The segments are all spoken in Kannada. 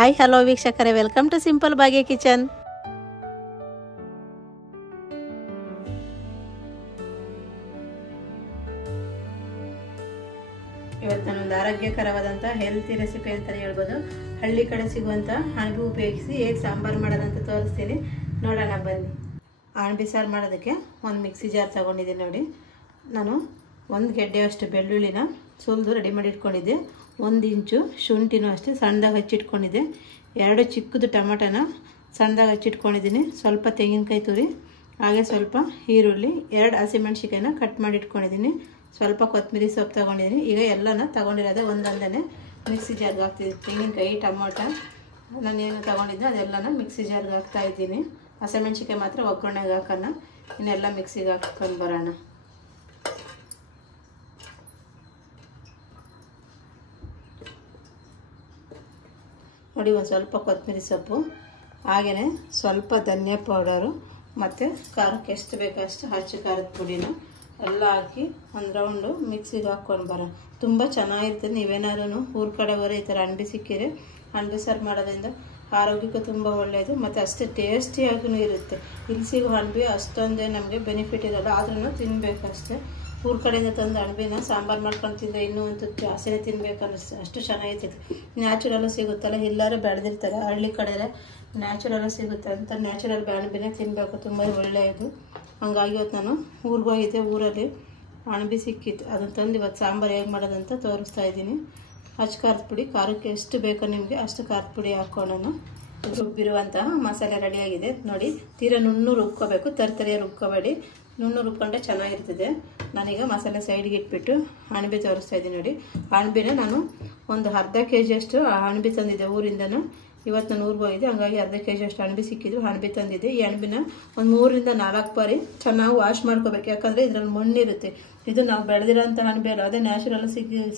ಹಾಯ್ ಹಲೋ ವೀಕ್ಷಕರೇ, welcome to simple Bhagya kitchen. ಇವತ್ತು ನಾನೊಂದು ಆರೋಗ್ಯಕರವಾದಂಥ ಹೆಲ್ತಿ ರೆಸಿಪಿ ಅಂತಲೇ ಹೇಳ್ಬೋದು. ಹಳ್ಳಿ ಕಡೆ ಸಿಗುವಂಥ ಅಣಬೆ ಉಪಯೋಗಿಸಿ ಹೇಗೆ ಸಾಂಬಾರು ಮಾಡೋದಂತ ತೋರಿಸ್ತೀನಿ, ನೋಡೋಣ ಬನ್ನಿ. ಅಣಬೆ ಸಾರು ಮಾಡೋದಕ್ಕೆ ಒಂದು ಮಿಕ್ಸಿ ಜಾರ್ ತೊಗೊಂಡಿದ್ದೀನಿ. ನೋಡಿ, ನಾನು ಒಂದು ಗೆಡ್ಡೆಯಷ್ಟು ಬೆಳ್ಳುಳ್ಳಿನ ಸುಲಿದು ರೆಡಿ ಮಾಡಿ ಇಟ್ಕೊಂಡಿದ್ದೆ. 1 ಇಂಚು ಶುಂಠಿನೂ ಅಷ್ಟೇ ಸಣ್ಣದಾಗಿ ಹಚ್ಚಿಟ್ಕೊಂಡಿದ್ದೆ. 2 ಚಿಕ್ಕದು ಟೊಮೆಟೊನ ಸಣ್ಣದಾಗಿ ಹಚ್ಚಿಟ್ಕೊಂಡಿದ್ದೀನಿ. ಸ್ವಲ್ಪ ತೆಂಗಿನಕಾಯಿ ತುರಿ, ಹಾಗೆ ಸ್ವಲ್ಪ ಈರುಳ್ಳಿ, 2 ಹಸಿಮೆಣ್ಸಿಕಾಯಿನ ಕಟ್ ಮಾಡಿ ಇಟ್ಕೊಂಡಿದ್ದೀನಿ. ಸ್ವಲ್ಪ ಕೊತ್ತಂಬರಿ ಸೊಪ್ಪು ತೊಗೊಂಡಿದ್ದೀನಿ. ಈಗ ಎಲ್ಲನ ತೊಗೊಂಡಿರೋದೆ ಒಂದೊಂದೇ ಮಿಕ್ಸಿ ಜಾರ್ಗೆ ಹಾಕ್ತಿದ್ದೀನಿ. ತೆಂಗಿನಕಾಯಿ, ಟೊಮೊಟೊ ನಾನೇನು ತೊಗೊಂಡಿದ್ದೆ ಅದೆಲ್ಲನ ಮಿಕ್ಸಿ ಜಾರ್ಗೆ ಹಾಕ್ತಾಯಿದ್ದೀನಿ. ಹಸಿಮೆಣ್ಸಿಕಾಯಿ ಮಾತ್ರ ಒಗ್ಗರಣೆಗೆ ಹಾಕೋಣ. ಇನ್ನೆಲ್ಲ ಮಿಕ್ಸಿಗೆ ಹಾಕ್ಕೊಂಡು ಬರೋಣ. ನೋಡಿ, ಒಂದು ಸ್ವಲ್ಪ ಕೊತ್ತಂಬರಿ ಸೊಪ್ಪು, ಹಾಗೆಯೇ ಸ್ವಲ್ಪ ಧನಿಯಾ ಪೌಡರು ಮತ್ತು ಖಾರಕ್ಕೆ ಎಷ್ಟು ಬೇಕಷ್ಟು ಹಚ್ಚು ಖಾರದ ಪುಡಿನ ಎಲ್ಲ ಹಾಕಿ ಒಂದು ರೌಂಡು ಮಿಕ್ಸಿಗೆ ಹಾಕ್ಕೊಂಡು ಬರೋಣ. ತುಂಬ ಚೆನ್ನಾಗಿರ್ತದೆ. ನೀವೇನಾದ್ರೂ ಊರ ಕಡೆ ಬರೋ ಈ ಥರ ಅಣಬೆ ಸಿಕ್ಕಿದ್ರೆ ಅಣಬೆ ಸಾರು ಮಾಡೋದ್ರಿಂದ ಆರೋಗ್ಯಕ್ಕೂ ತುಂಬ ಒಳ್ಳೆಯದು ಮತ್ತು ಅಷ್ಟೇ ಟೇಸ್ಟಿಯಾಗೂ ಇರುತ್ತೆ. ಇಲ್ಲಿ ಸಿಗೋ ಅಣಬೆ ಅಷ್ಟೊಂದೇ ನಮಗೆ ಬೆನಿಫಿಟ್ ಇರೋಲ್ಲ, ಆದ್ರೂ ತಿನ್ನಬೇಕಷ್ಟೇ. ಊರ ಕಡೆಯಿಂದ ತಂದು ಅಣಬೆನ ಸಾಂಬಾರು ಮಾಡ್ಕೊಂಡು ತಿಂದರೆ ಇನ್ನೂ ಒಂದು ಜಾಸ್ತಿನೇ ತಿನ್ಬೇಕು ಅನ್ನಿಸ್ತು, ಅಷ್ಟು ಚೆನ್ನಾಗಿರ್ತೈತೆ. ನ್ಯಾಚುರಲ್ಲು ಸಿಗುತ್ತಲ್ಲ, ಎಲ್ಲರೂ ಬೆಳೆದಿರ್ತಾರೆ. ಹಳ್ಳಿ ಕಡೆ ನ್ಯಾಚುರಲ್ಲು ಸಿಗುತ್ತೆ ಅಂತ ನ್ಯಾಚುರಲ್ ಅಣಬೆನೇ ತಿನ್ನಬೇಕು, ತುಂಬ ಒಳ್ಳೆಯದು. ಹಂಗಾಗಿ ಇವತ್ತು ನಾನು ಊರಿಗೆ ಹೋಗಿದ್ದೆ. ಊರಲ್ಲಿ ಅಣಬೆ ಸಿಕ್ಕಿತ್ತು, ಅದನ್ನು ತಂದು ಇವತ್ತು ಸಾಂಬಾರು ಹೇಗೆ ಮಾಡೋದಂತ ತೋರಿಸ್ತಾ ಇದ್ದೀನಿ. ಹಚ್ಚು ಖಾರದ ಪುಡಿ, ಖಾರಕ್ಕೆ ಎಷ್ಟು ಬೇಕೋ ನಿಮಗೆ ಅಷ್ಟು ಖಾರದ ಪುಡಿ ಹಾಕ್ಕೊಳ್ಳೋಣ. ರುಬ್ಬಿರುವಂತಹ ಮಸಾಲೆ ರೆಡಿಯಾಗಿದೆ. ನೋಡಿ, ತೀರಾ ನುಣ್ಣು ರುಬ್ಕೋಬೇಕು, ತರ್ತರಿಯ ರುಬ್ಕೋಬೇಡಿ. ನುಣ್ಣು ರುಬ್ಕೊಂಡ್ರೆ ಚೆನ್ನಾಗಿರ್ತದೆ. ನಾನೀಗ ಮಸಾಲೆ ಸೈಡ್ಗೆ ಇಟ್ಬಿಟ್ಟು ಅಣಬೆ ತೋರಿಸ್ತಾ ಇದ್ದೀನಿ. ನೋಡಿ, ಅಣಬೆನ ನಾನು ಒಂದು ಅರ್ಧ kg ಅಷ್ಟು ಅಣಬೆ ತಂದಿದ್ದೆ ಊರಿಂದನೂ. ಇವತ್ತು ನಾನು ಊರಿಗೆ ಹೋಗಿದ್ದೆ, ಹಂಗಾಗಿ ಅರ್ಧ kg ಅಷ್ಟು ಅಣಬೆ ಸಿಕ್ಕಿದ್ರು, ಅಣಬೆ ತಂದಿದ್ದೆ. ಈ ಅಣಬೆನ ಒಂದು 3 ರಿಂದ 4 ಬಾರಿ ಚೆನ್ನಾಗಿ ವಾಶ್ ಮಾಡ್ಕೋಬೇಕು, ಯಾಕಂದರೆ ಇದರಲ್ಲಿ ಮಣ್ಣಿರುತ್ತೆ. ಇದು ನಾವು ಬೆಳೆದಿರೋಂಥ ಅಣಬೆ ಅಲ್ಲ, ಅದೇ ನ್ಯಾಚುರಲ್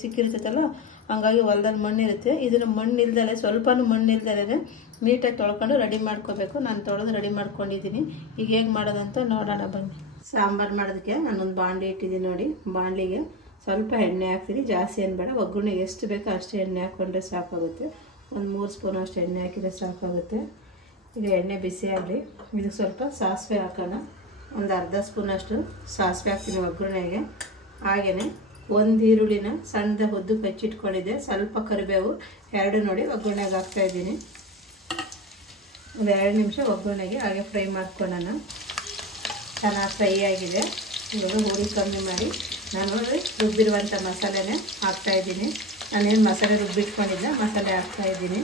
ಸಿಕ್ಕಿರ್ತೈತಲ್ಲ, ಹಂಗಾಗಿ ಹೊಲದಲ್ಲಿ ಮಣ್ಣಿರುತ್ತೆ. ಇದನ್ನು ಮಣ್ಣಿಲ್ದಲೆ, ಸ್ವಲ್ಪನೂ ಮಣ್ಣಿಲ್ದಲೇ ನೀಟಾಗಿ ತೊಳ್ಕೊಂಡು ರೆಡಿ ಮಾಡ್ಕೋಬೇಕು. ನಾನು ತೊಳೆದು ರೆಡಿ ಮಾಡ್ಕೊಂಡಿದ್ದೀನಿ. ಈಗ ಹೇಗೆ ಮಾಡೋದಂತ ನೋಡೋಣ ಬನ್ನಿ. ಸಾಂಬಾರು ಮಾಡೋದಕ್ಕೆ ನಾನೊಂದು ಬಾಣಲಿ ಇಟ್ಟಿದ್ದೀನಿ. ನೋಡಿ, ಬಾಣಲಿಗೆ ಸ್ವಲ್ಪ ಎಣ್ಣೆ ಹಾಕ್ತೀನಿ, ಜಾಸ್ತಿ ಏನು ಬೇಡ. ಒಗ್ಗರಣೆಗೆ ಎಷ್ಟು ಬೇಕೋ ಅಷ್ಟು ಎಣ್ಣೆ ಹಾಕ್ಕೊಂಡ್ರೆ ಸಾಕಾಗುತ್ತೆ. ಒಂದು 3 ಸ್ಪೂನ್ ಅಷ್ಟು ಎಣ್ಣೆ ಹಾಕಿದ್ರೆ ಸಾಕಾಗುತ್ತೆ. ಈಗ ಎಣ್ಣೆ ಬಿಸಿ ಆಗಲಿ. ಇದಕ್ಕೆ ಸ್ವಲ್ಪ ಸಾಸಿವೆ ಹಾಕೋಣ. ಒಂದು ಅರ್ಧ ಸ್ಪೂನ್ ಅಷ್ಟು ಸಾಸಿವೆ ಹಾಕ್ತೀನಿ ಒಗ್ಗರಣೆಗೆ. ಹಾಗೆಯೇ 1 ಈರುಳ್ಳಿನ ಸಣ್ಣದಾಗಿ ಉದ್ದಕ್ಕೆ ಹಚ್ಚಿಟ್ಕೊಂಡಿದ್ದೆ. ಸ್ವಲ್ಪ ಕರಿಬೇವು 2 ನೋಡಿ ಒಗ್ಗರಣೆಗೆ ಹಾಕ್ತಾಯಿದ್ದೀನಿ. ಒಂದು 2 ನಿಮಿಷ ಒಗ್ಗರಣೆಗೆ ಹಾಗೆ ಫ್ರೈ ಮಾಡ್ಕೊಳ್ಳೋಣ. ಚೆನ್ನಾಗಿ ಫ್ರೈ ಆಗಿದೆ. ಇವಾಗ ಹುಳಿ ಕಮ್ಮಿ ಮಾಡಿ ನಾನು ರುಬ್ಬಿರುವಂಥ ಮಸಾಲೆನೇ ಹಾಕ್ತಾಯಿದ್ದೀನಿ. ನಾನೇನು ಮಸಾಲೆ ರುಬ್ಬಿಟ್ಕೊಂಡಿದ್ದೆ ಮಸಾಲೆ ಹಾಕ್ತಾಯಿದ್ದೀನಿ.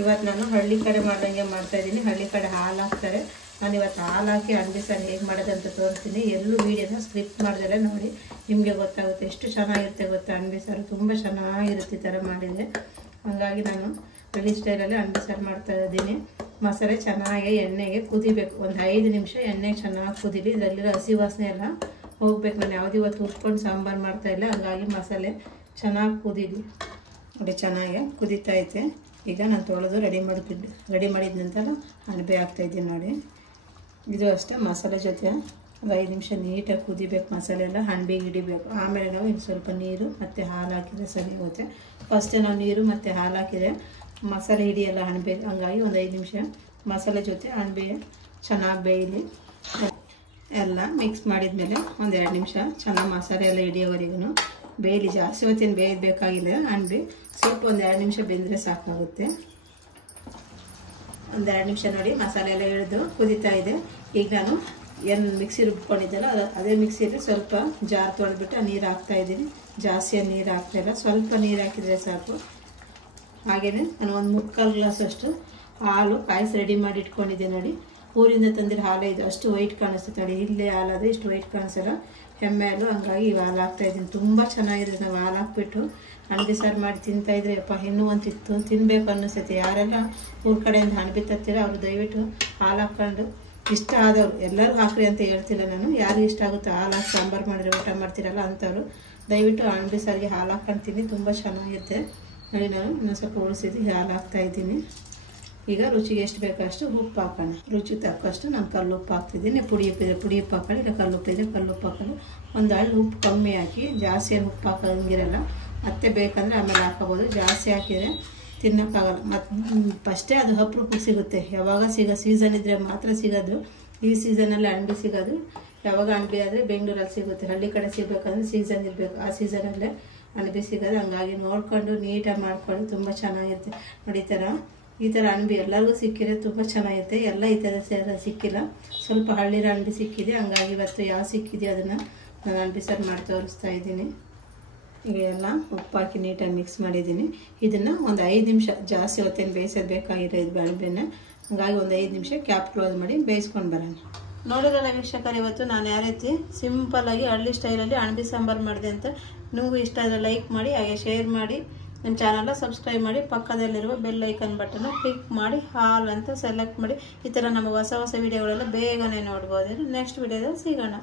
ಇವತ್ತು ನಾನು ಹಳ್ಳಿ ಕಡೆ ಮಾಡ್ದಂಗೆ ಮಾಡ್ತಾಯಿದ್ದೀನಿ. ಹಳ್ಳಿ ಕಡೆ ಹಾಲು ಹಾಕ್ತಾರೆ, ನಾನು ಇವತ್ತು ಹಾಲು ಹಾಕಿ ಅಣಬೆ ಸಾರು ಹೇಗೆ ಮಾಡೋದಂತ ತೋರಿಸ್ತೀನಿ. ಎಲ್ಲೂ ವೀಡಿಯೋನ ಸ್ಕ್ರಿಪ್ಟ್ ಮಾಡಿದ್ರೆ ನೋಡಿ, ನಿಮಗೆ ಗೊತ್ತಾಗುತ್ತೆ ಎಷ್ಟು ಚೆನ್ನಾಗಿರುತ್ತೆ ಗೊತ್ತಾ. ಅಣಬೆ ಸಾರು ತುಂಬ ಚೆನ್ನಾಗಿರುತ್ತೆ ಈ ಥರ ಮಾಡಿದರೆ. ಹಾಗಾಗಿ ನಾನು ಹಳ್ಳಿ ಸ್ಟೈಲಲ್ಲಿ ಅಣಬೆ ಸಾರು ಮಾಡ್ತಾ ಇದ್ದೀನಿ. ಮಸಾಲೆ ಚೆನ್ನಾಗಿ ಎಣ್ಣೆಗೆ ಕುದಿಬೇಕು. ಒಂದು 5 ನಿಮಿಷ ಎಣ್ಣೆಗೆ ಚೆನ್ನಾಗಿ ಕುದೀಲಿ. ಇದರಲ್ಲಿರೋ ಹಸಿ ವಾಸನೆ ಎಲ್ಲ ಹೋಗ್ಬೇಕು. ನಾನು ಯಾವುದು ಇವತ್ತು ಉಟ್ಕೊಂಡು ಸಾಂಬಾರು ಮಾಡ್ತಾಯಿಲ್ಲ, ಹಾಗಾಗಿ ಮಸಾಲೆ ಚೆನ್ನಾಗಿ ಕುದೀಲಿ. ನೋಡಿ, ಚೆನ್ನಾಗಿ ಕುದೀತಾ ಐತೆ. ಈಗ ನಾನು ತೊಳೆದು ರೆಡಿ ಮಾಡಿದ ನಂತರ ಅಣಬೆ ಹಾಕ್ತಾಯಿದ್ದೀನಿ. ನೋಡಿ, ಇದು ಅಷ್ಟೇ ಮಸಾಲೆ ಜೊತೆ ಒಂದು 5 ನಿಮಿಷ ನೀಟಾಗಿ ಕುದಿಬೇಕು. ಮಸಾಲೆ ಎಲ್ಲ ಅಣಬೆಗೆ ಹಿಡಿಬೇಕು. ಆಮೇಲೆ ನಾವು ಇನ್ನು ಸ್ವಲ್ಪ ನೀರು ಮತ್ತು ಹಾಲು ಹಾಕಿದರೆ ಸರಿ ಹೋಗುತ್ತೆ. ಫಸ್ಟೇ ನಾವು ನೀರು ಮತ್ತು ಹಾಲು ಹಾಕಿದರೆ ಮಸಾಲೆ ಹಿಡಿಯಲ್ಲ ಅಣಬೆ, ಹಂಗಾಗಿ ಒಂದು 5 ನಿಮಿಷ ಮಸಾಲೆ ಜೊತೆ ಅಣಬೆ ಚೆನ್ನಾಗಿ ಬೇಯಲಿ. ಎಲ್ಲ ಮಿಕ್ಸ್ ಮಾಡಿದ ಮೇಲೆ ಒಂದು 2 ನಿಮಿಷ ಚೆನ್ನಾಗಿ ಮಸಾಲೆ ಎಲ್ಲ ಹಿಡಿಯೋವರೆಗೂ ಬೇಯಲಿ. ಜಾಸ್ತಿ ಹೊತ್ತಿನ ಬೇಯಬೇಕಾಗಿಲ್ಲ ಅಣಬೆ, ಸ್ವಲ್ಪ ಒಂದು 2 ನಿಮಿಷ ಬೆಂದರೆ ಸಾಕಾಗುತ್ತೆ. ಒಂದು 2 ನಿಮಿಷ ನೋಡಿ, ಮಸಾಲೆ ಎಲ್ಲ ಹಿಡಿದು ಕುದೀತಾ ಇದೆ. ಈಗ ನಾನು ಏನು ಮಿಕ್ಸಿ ರುಬ್ಕೊಂಡಿದ್ದೆಲ್ಲ ಅದೇ ಮಿಕ್ಸಿಯಲ್ಲಿ ಸ್ವಲ್ಪ ಜಾರ್ ತೊಳೆದ್ಬಿಟ್ಟು ನೀರು ಹಾಕ್ತಾಯಿದ್ದೀನಿ. ಜಾಸ್ತಿ ನೀರು ಹಾಕ್ತಾಯಿಲ್ಲ, ಸ್ವಲ್ಪ ನೀರು ಹಾಕಿದರೆ ಸಾಕು. ಹಾಗೆಯೇ ನಾನು ಒಂದು 3/4 ಗ್ಲಾಸ್ ಅಷ್ಟು ಹಾಲು ಕಾಯಿಸಿ ರೆಡಿ ಮಾಡಿ ಇಟ್ಕೊಂಡಿದ್ದೆ. ನೋಡಿ, ಊರಿಂದ ತಂದಿರೋ ಹಾಲು ಇದು, ಅಷ್ಟು ವೈಟ್ ಕಾಣಿಸ್ತದೆ. ನೋಡಿ, ಇಲ್ಲೇ ಹಾಲಾದರೆ ಇಷ್ಟು ವೈಟ್ ಕಾಣಿಸಲ್ಲ, ಎಮ್ಮೆ ಹಾಲು. ಹಂಗಾಗಿ ಈ ಹಾಲು ಹಾಕ್ತಾಯಿದ್ದೀನಿ. ತುಂಬ ಚೆನ್ನಾಗಿರುತ್ತೆ. ನಾವು ಹಾಲು ಹಾಕ್ಬಿಟ್ಟು ಅಣಬೆ ಸಾರು ಮಾಡಿ ತಿಂತಾಯಿದ್ರೆ ಅಪ್ಪ ಇನ್ನೂ ಒಂದಿತ್ತು ತಿನ್ನಬೇಕು ಅನ್ನಿಸ್ತೈತೆ. ಯಾರೆಲ್ಲ ಊರ ಕಡೆಯಿಂದ ಅಣಬೆ ತರ್ತೀರ ಅವರು ದಯವಿಟ್ಟು ಹಾಲು ಹಾಕ್ಕೊಂಡು, ಇಷ್ಟ ಆದವರು ಎಲ್ಲರೂ ಹಾಕ್ರಿ ಅಂತ ಹೇಳ್ತಿಲ್ಲ ನಾನು, ಯಾರು ಇಷ್ಟ ಆಗುತ್ತೋ ಹಾಲು ಹಾಕಿ ಸಾಂಬಾರು ಮಾಡಿದ್ರೆ ಊಟ ಮಾಡ್ತೀರಲ್ಲ ಅಂಥವ್ರು ದಯವಿಟ್ಟು ಅಣಬೆ ಸಾರಿಗೆ ಹಾಲು ಹಾಕ್ಕೊಂಡು ತಿನ್ನಿ, ತುಂಬ ಚೆನ್ನಾಗಿರುತ್ತೆ. ನೋಡಿ, ನಾನು ಇನ್ನೊಂದು ಸ್ವಲ್ಪ ಉಳಿಸಿದ್ದು ಹಾಲು ಹಾಕ್ತಾಯಿದ್ದೀನಿ. ಈಗ ರುಚಿಗೆ ಎಷ್ಟು ಬೇಕಷ್ಟು ಉಪ್ಪು ಹಾಕೋಣ. ರುಚಿಗೆ ತಕ್ಕಷ್ಟು ನಾನು ಕಲ್ಲು ಉಪ್ಪು ಹಾಕ್ತಿದ್ದೀನಿ. ಪುಡಿ ಉಪ್ಪು ಹಾಕೊಳ್ಳಿ, ಇಲ್ಲ ಕಲ್ಲು ಉಪ್ಪು ಹಾಕೊಳ್ಳಿ. ಒಂದು ಅಳ್ಳು ಉಪ್ಪು ಕಮ್ಮಿ ಹಾಕಿ, ಜಾಸ್ತಿ ಏನು ಉಪ್ಪು ಹಾಕೋಂಗಿರಲ್ಲ. ಮತ್ತೆ ಬೇಕಂದರೆ ಆಮೇಲೆ ಹಾಕೋಬೋದು. ಜಾಸ್ತಿ ಹಾಕಿದರೆ ತಿನ್ನೋಕ್ಕಾಗಲ್ಲ. ಮತ್ತು ಫಸ್ಟೇ ಅದು ಅಪರೂಪಕ್ಕೆ ಸಿಗುತ್ತೆ, ಯಾವಾಗ ಸೀಸನ್ ಇದ್ದರೆ ಮಾತ್ರ ಸಿಗೋದು. ಈ ಸೀಸನಲ್ಲಿ ಅಣಬೆ ಸಿಗೋದು ಯಾವಾಗ ಅಣಬೆ ಆದರೆ ಬೆಂಗಳೂರಲ್ಲಿ ಸಿಗುತ್ತೆ. ಹಳ್ಳಿ ಕಡೆ ಸಿಗಬೇಕಂದ್ರೆ ಸೀಸನ್ ಇರಬೇಕು, ಆ ಸೀಸನಲ್ಲೇ ಅಣಬೆ ಸಿಗೋದು. ಹಂಗಾಗಿ ನೋಡ್ಕೊಂಡು ನೀಟಾಗಿ ಮಾಡ್ಕೊಂಡು ತುಂಬ ಚೆನ್ನಾಗಿರುತ್ತೆ ನೋಡಿ. ಈ ಥರ ಅಣಬೆ ಎಲ್ಲರಿಗೂ ಸಿಕ್ಕಿದ್ರೆ ತುಂಬ ಚೆನ್ನಾಗಿರುತ್ತೆ. ಎಲ್ಲ ಈ ಥರ ಸಿಕ್ಕಿಲ್ಲ, ಸ್ವಲ್ಪ ಹಳ್ಳಿರ ಅಣಬೆ ಸಿಕ್ಕಿದೆ. ಹಂಗಾಗಿ ಇವತ್ತು ಯಾವ ಸಿಕ್ಕಿದೆಯೋ ಅದನ್ನು ನಾನು ಅಣಬೆ ಸಾರು ಮಾಡಿ ತೋರಿಸ್ತಾ ಇದ್ದೀನಿ. ಈಗ ಎಲ್ಲ ಉಪ್ಪು ಹಾಕಿ ನೀಟಾಗಿ ಮಿಕ್ಸ್ ಮಾಡಿದ್ದೀನಿ. ಇದನ್ನು ಒಂದು 5 ನಿಮಿಷ, ಜಾಸ್ತಿ ಹೊತ್ತೇನು ಬೇಯಿಸೋದು ಬೇಕಾಗಿರೋ ಇದು ಅಣಬೆನ. ಹಾಗಾಗಿ ಒಂದು 5 ನಿಮಿಷ ಕ್ಯಾಪ್ ಕ್ಲೋಸ್ ಮಾಡಿ ಬೇಯಿಸ್ಕೊಂಡು ಬರೋಣ. ನೋಡಿರಲ್ಲ ವೀಕ್ಷಕರು, ಇವತ್ತು ನಾನು ಯಾವ ರೀತಿ ಸಿಂಪಲ್ಲಾಗಿ ಹಳ್ಳಿ ಸ್ಟೈಲಲ್ಲಿ ಅಣಬೆ ಸಾಂಬಾರು ಮಾಡಿದೆ ಅಂತ. ನೀವು ಇಷ್ಟ ಆದರೆ ಲೈಕ್ ಮಾಡಿ, ಹಾಗೆ ಶೇರ್ ಮಾಡಿ, ನಮ್ಮ ಚಾನಲ್ನ ಸಬ್ಸ್ಕ್ರೈಬ್ ಮಾಡಿ, ಪಕ್ಕದಲ್ಲಿರುವ ಬೆಲ್ ಐಕನ್ ಬಟನ್ನ ಕ್ಲಿಕ್ ಮಾಡಿ ಹಾಲ್ ಅಂತ ಸೆಲೆಕ್ಟ್ ಮಾಡಿ. ಈ ಥರ ನಮ್ಮ ಹೊಸ ವಿಡಿಯೋಗಳೆಲ್ಲ ಬೇಗನೆ ನೋಡ್ಬೋದು. ನೆಕ್ಸ್ಟ್ ವಿಡಿಯೋದಲ್ಲಿ ಸಿಗೋಣ.